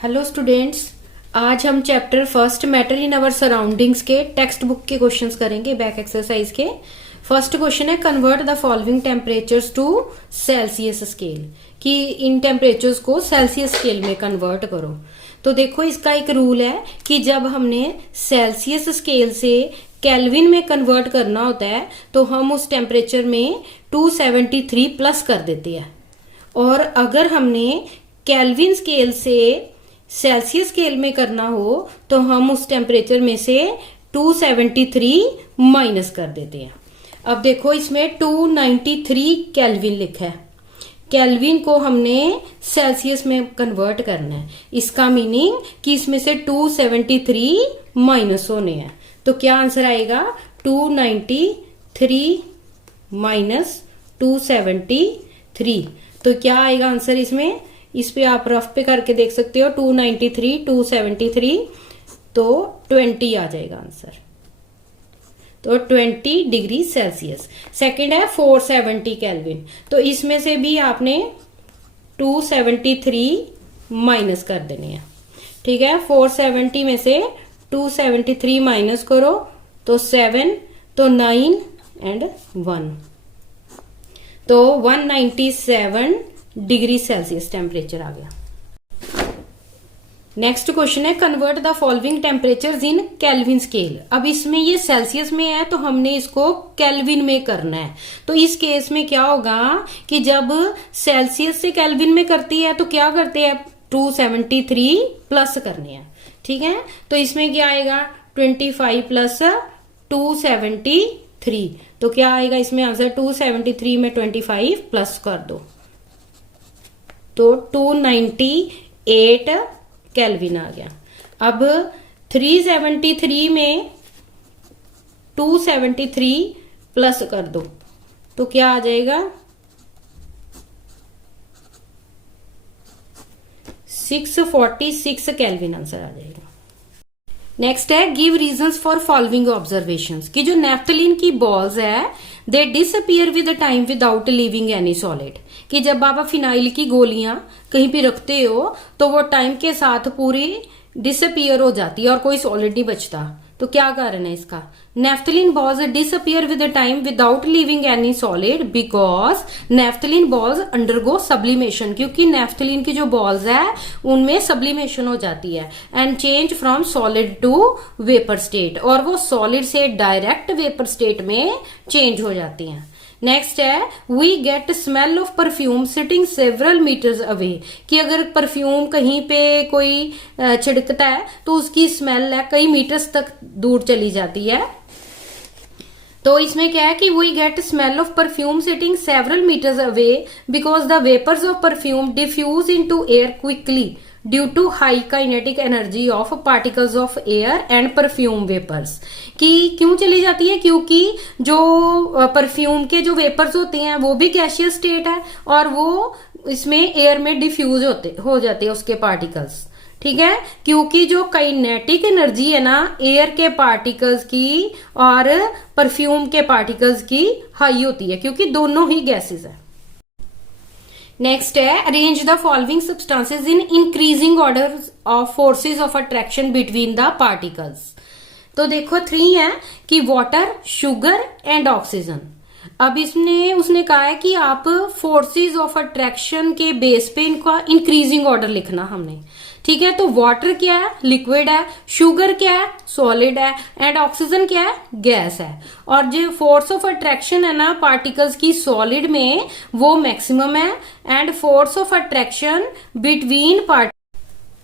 Hello students, आज हम chapter first matter in our surroundings के टेक्स्ट बुक के क्वेश्चंस करेंगे। बैक एक्सरसाइज के फर्स्ट क्वेश्चन है convert the following temperatures to celsius scale, कि इन टेम्परेचर्स को सेल्सियस स्केल में कन्वर्ट करो। तो देखो, इसका एक रूल है कि जब हमने सेल्सियस स्केल से केल्विन में कन्वर्ट करना होता है तो हम उस टेम्परेचर में 273 प्लस कर देते हैं, और अगर हमने केल्विन स्केल से सेल्सियस स्केल में करना हो तो हम उस टेम्परेचर में से 273 माइनस कर देते हैं। अब देखो, इसमें 293 केल्विन लिखा है। केल्विन को हमने सेल्सियस में कन्वर्ट करना है। इसका मीनिंग कि इसमें से 273 माइनस होने हैं। तो क्या आंसर आएगा? 293 माइनस 273। तो क्या आएगा आंसर इसमें? इस पे आप रफ पे करके देख सकते हो। 293 273 तो 20 आ जाएगा आंसर। तो 20 डिग्री सेल्सियस। सेकंड है 470 केल्विन। तो इसमें से भी आपने 273 माइनस कर देने हैं। ठीक है, 470 में से 273 माइनस करो तो 7, तो 9 एंड 1, तो 197 डिग्री सेल्सियस टेम्परेचर आ गया। नेक्स्ट क्वेश्चन है convert the following temperatures in kelvin scale. अब इसमें ये सेल्सियस में है तो हमने इसको केल्विन में करना है। तो इस केस में क्या होगा कि जब सेल्सियस से केल्विन में करती है तो क्या करते हैं? 273 प्लस करने हैं। ठीक है, तो इसमें क्या आएगा? 25 प्लस 273। तो क्या आएगा इसमें आंसर? 273 में 25 प्लस कर दो तो 298 केल्विन आ गया। अब 373 में 273 प्लस कर दो तो क्या आ जाएगा? 646 केल्विन आंसर आ जाएगा। नेक्स्ट है give reasons for following observations, कि जो नेफ्थलीन की बॉल्स है दे disappear with time without leaving any solid, कि जब आप फिनाइल की गोलियां कहीं भी रखते हो तो वो टाइम के साथ पूरी डिसअपियर हो जाती है और कोई सॉलिड नहीं बचता। तो क्या कारण है इसका? Naphthalene balls disappear with time without leaving any solid because naphthalene balls undergo sublimation, क्योंकि नेफ्थलीन की जो बॉल्स है उनमें सब्लिमेशन हो जाती है and change from solid to vapour state, और वो सॉलिड से डायरेक्ट वेपर स्टेट में चेंज हो जाती हैं। नेक्स्ट है we get smell of perfume sitting several metres away, कि अगर परफ्यूम कहीं पे कोई छिड़कता है तो उसकी स्मेल है कई मीटर्स तक दूर चली जाती है। तो इसमें क्या है कि we get smell of perfume sitting several metres away because the vapours of perfume diffuse into air quickly due to high kinetic energy of particles of air and perfume vapours. कि क्यों चली जाती है? क्योंकि जो परफ्यूम के जो vapours होते हैं वो भी गैसियस स्टेट है और वो इसमें एयर में डिफ्यूज हो जाते हैं उसके पार्टिकल्स। ठीक है, क्योंकि जो काइनेटिक एनर्जी है ना एयर के पार्टिकल्स की और परफ्यूम के पार्टिकल्स की हाई होती है, क्योंकि दोनों ही गैसेस है। नेक्स्ट है arrange the following substances in increasing order of forces of attraction between the particles. तो देखो 3 है कि वाटर, शुगर एंड ऑक्सीजन। अब उसने कहा है कि आप फोर्सेस ऑफ अट्रैक्शन के बेस पे इनका इंक्रीजिंग ऑर्डर लिखना हमने। ठीक है, तो वाटर क्या है? लिक्विड है। शुगर क्या है? सॉलिड है। एंड ऑक्सीजन क्या है? गैस है। और जो फोर्स ऑफ अट्रैक्शन है ना पार्टिकल्स की सॉलिड में वो मैक्सिमम है, and force of attraction between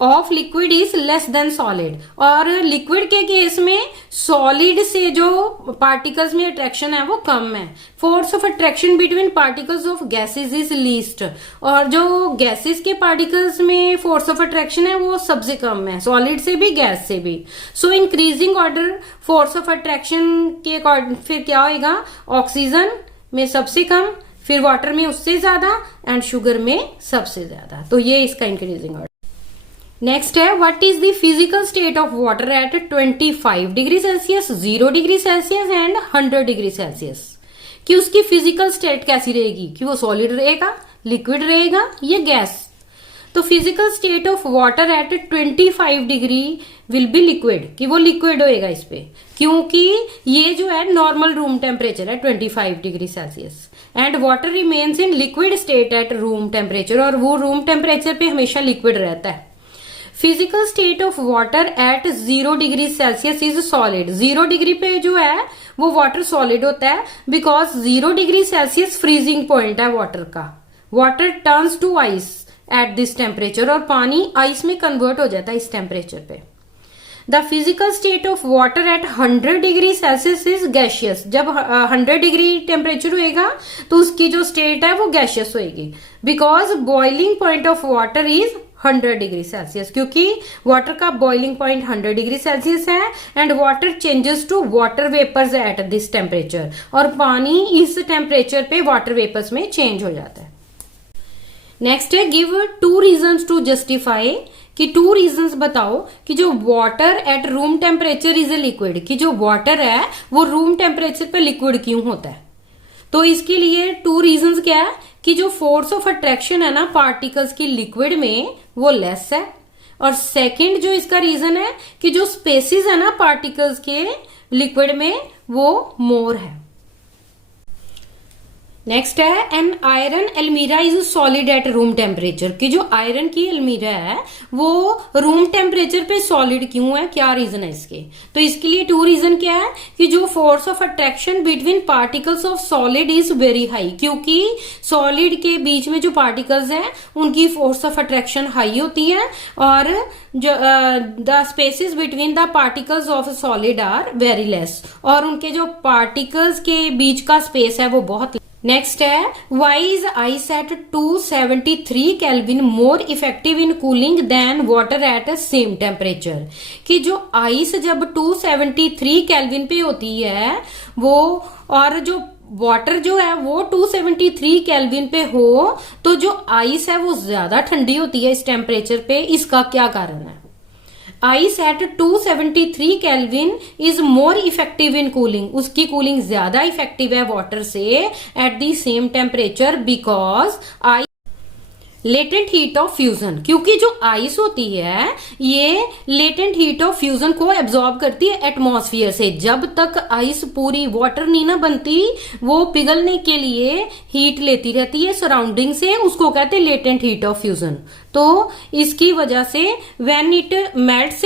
of liquid is less than solid. और लिक्विड के केस में सॉलिड से जो पार्टिकल्स में अट्रैक्शन है वो कम है। Force of attraction between particles of gases is least, और जो गैसेस के पार्टिकल्स में फोर्स ऑफ अट्रैक्शन है वो सबसे कम है, सॉलिड से भी गैस से भी। सो increasing order force of attraction के अकॉर्डिंग फिर क्या होगा? ऑक्सीजन में सबसे कम, फिर वाटर में उससे ज्यादा, एंड शुगर में सबसे ज्यादा। तो ये इसका इंक्रीजिंग ऑर्डर। नेक्स्ट है what is the physical state of water eight 25 degree Celsius, 0 degree celsius and 100 degree Celsius, कि उसकी फिजिकल स्टेट कैसी रहेगी, कि वो सॉलिड रहेगा, लिक्विड रहेगा या गैस। तो physical state of water eight 25 degree will be liquid, कि वो लिक्विड होएगा इस पे, क्योंकि ये जो है नॉर्मल रूम टेम्परेचर है 25 degree celsius, and water remains in liquid state at room temperature, और वो रूम टेम्परेचर पे हमेशा लिक्विड रहता है। Physical state of water at 0 degree celsius is solid, 0 degree पे जो है वो वाटर सॉलिड होता है, because 0 degree celsius freezing point है वाटर का। Water turns to ice at this temperature, और पानी आइस में कन्वर्ट हो जाता है इस टेम्परेचर पे। The physical state of water eight 100 degree celsius is gaseous, जब 100 डिग्री टेम्परेचर होएगा तो उसकी जो स्टेट है वो गैशियस होएगी, because boiling point of water is 100 degree celsius, क्योंकि वाटर का बॉइलिंग पॉइंट 100 डिग्री सेल्सियस है, and water changes to water vapours at this temperature, और पानी इस टेम्परेचर पे वाटर वेपर्स में चेंज हो जाता है। नेक्स्ट है गिव 2 रीजंस टू जस्टिफाई, कि 2 रीजंस बताओ कि जो water at room temperature is a liquid, कि जो वाटर है वो रूम टेम्परेचर पे लिक्विड क्यों होता है। तो इसके लिए 2 रीजंस क्या है, कि जो फोर्स ऑफ अट्रैक्शन है ना पार्टिकल्स की लिक्विड में वो लेस है, और सेकंड जो इसका रीजन है कि जो स्पेसिस है ना पार्टिकल्स के लिक्विड में वो मोर है। नेक्स्ट है एन आयरन अलमीरा is solid at room temperature, कि जो आयरन की अलमीरा है वो रूम टेम्परेचर पे सॉलिड क्यों है, क्या रीजन है इसके। तो इसके लिए 2 रीजन क्या है, कि जो force of attraction between particles of solid is very high, क्योंकि सॉलिड के बीच में जो पार्टिकल्स हैं उनकी फोर्स ऑफ अट्रैक्शन हाई होती है, और जो the spaces between the particles of solid are very less, और उनके जो पार्टिकल्स के बीच का स्पेस है वो बहुत। नेक्स्ट है why is ice at 273 kelvin more effective in cooling than water at same temperature, कि जो आइस जब 273 केल्विन पे होती है वो, और जो वाटर जो है वो 273 केल्विन पे हो, तो जो आइस है वो ज्यादा ठंडी होती है इस टेम्परेचर पे, इसका क्या कारण है। Ice at 273 kelvin is more effective in cooling, उसकी कूलिंग ज्यादा इफेक्टिव है वाटर से at the same temperature, because ice latent heat of fusion, क्योंकि जो आइस होती है ये लेटेंट हीट ऑफ फ्यूजन को एब्जॉर्ब करती है एटमॉस्फेयर से। जब तक आइस पूरी वाटर नहीं ना बनती वो पिघलने के लिए हीट लेती रहती है सराउंडिंग से, उसको कहते हैं लेटेंट हीट ऑफ फ्यूजन। तो इसकी वजह से when it melts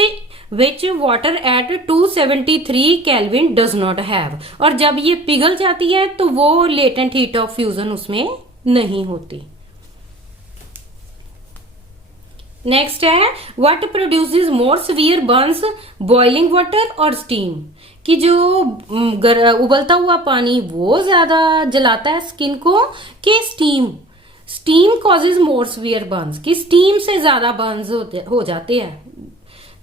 which water at 273 kelvin does not have, और जब ये पिघल जाती है तो वो लेटेंट हीट ऑफ फ्यूजन उसमें नहीं होती। नेक्स्ट है what produces more severe Burns boiling water और स्टीम, कि जो उबलता हुआ पानी वो ज्यादा जलाता है स्किन को, कि स्टीम कॉजेज मोर सीवियर बर्न्स, कि स्टीम से ज्यादा बर्न्स हो जाते हैं।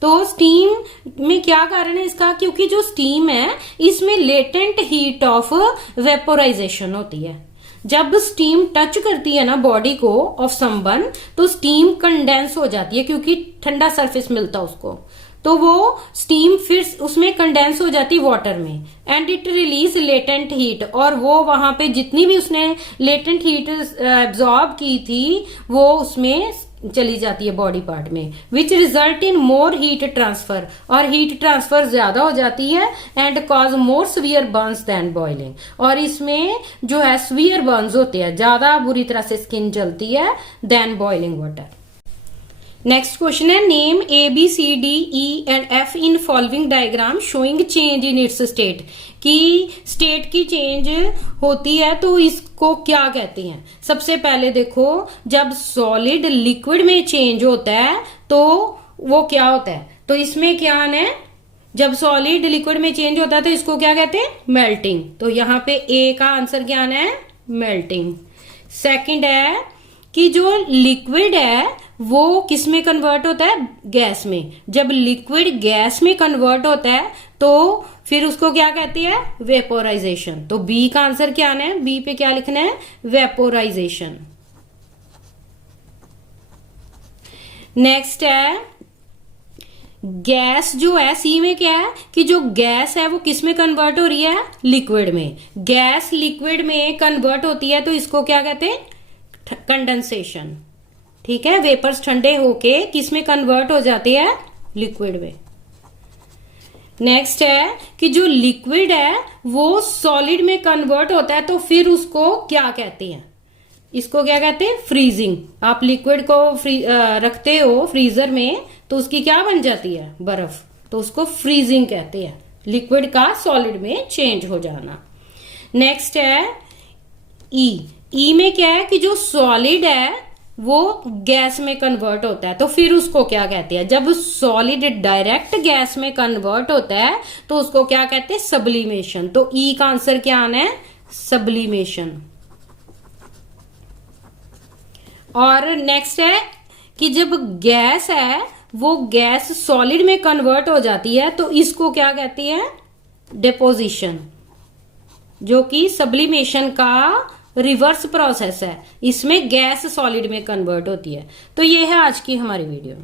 तो स्टीम में क्या कारण है इसका, क्योंकि जो स्टीम है इसमें लेटेंट हीट ऑफ वेपोराइजेशन होती है। जब स्टीम टच करती है ना बॉडी को ऑफ समवन तो स्टीम कंडेंस हो जाती है, क्योंकि ठंडा सरफेस मिलता है उसको, तो वो स्टीम फिर उसमें कंडेंस हो जाती है वाटर में, and it release latent heat, और वो वहां पे जितनी भी उसने लेटेंट हीट एब्जॉर्ब की थी वो उसमें चली जाती है बॉडी पार्ट में, which result in more heat transfer, और हीट ट्रांसफर ज्यादा हो जाती है, and cause more severe burns than boiling, और इसमें जो है सीवियर बर्न्स होते हैं, ज्यादा बुरी तरह से स्किन जलती है then boiling water. Next question है name A B C D E and F in following diagram showing change in its state, कि स्टेट की चेंज होती है तो इसको क्या कहते हैं। सबसे पहले देखो जब सॉलिड लिक्विड में चेंज होता है तो वो क्या होता है, तो इसमें क्या है, जब सॉलिड लिक्विड में चेंज होता है तो इसको क्या कहते हैं, मेल्टिंग। तो यहाँ पे ए का आंसर क्या है, मेल्टिंग। सेकंड है कि जो लिक्विड है वो किस में कन्वर्ट होता है, गैस में। जब लिक्विड गैस में कन्वर्ट होता है तो फिर उसको क्या कहते हैं, वेपोराइजेशन। तो बी का आंसर क्या है, बी पे क्या लिखना है, वेपोराइजेशन। नेक्स्ट है गैस जो है, सी में क्या है कि जो गैस है वो किस में कन्वर्ट हो रही है, लिक्विड में। गैस लिक्विड में कन्वर्ट होती है तो इसको क्या कहते हैं, कंडेंसेशन। ठीक है, वेपर्स ठंडे होके किस में कन्वर्ट हो जाते हैं, लिक्विड में। नेक्स्ट है कि जो लिक्विड है वो सॉलिड में कन्वर्ट होता है तो फिर उसको क्या कहते हैं, इसको क्या कहते हैं, फ्रीजिंग। आप लिक्विड को रखते हो फ्रीजर में तो उसकी क्या बन जाती है, बर्फ, तो उसको फ्रीजिंग कहते हैं, लिक्विड का सॉलिड में चेंज हो जाना। नेक्स्ट है ई में क्या है कि जो सॉलिड है वो गैस में कन्वर्ट होता है तो फिर उसको क्या कहते हैं, जब सॉलिड डायरेक्ट गैस में कन्वर्ट होता है तो उसको क्या कहते हैं, सब्लिमेशन। तो ई का आंसर क्या आना है, सब्लिमेशन। और नेक्स्ट है कि जब गैस है वो गैस सॉलिड में कन्वर्ट हो जाती है तो इसको क्या कहती है, डिपोजिशन, जो कि सब्लिमेशन का रिवर्स प्रोसेस है। इसमें गैस सॉलिड में कन्वर्ट होती है। तो ये है आज की हमारी वीडियो।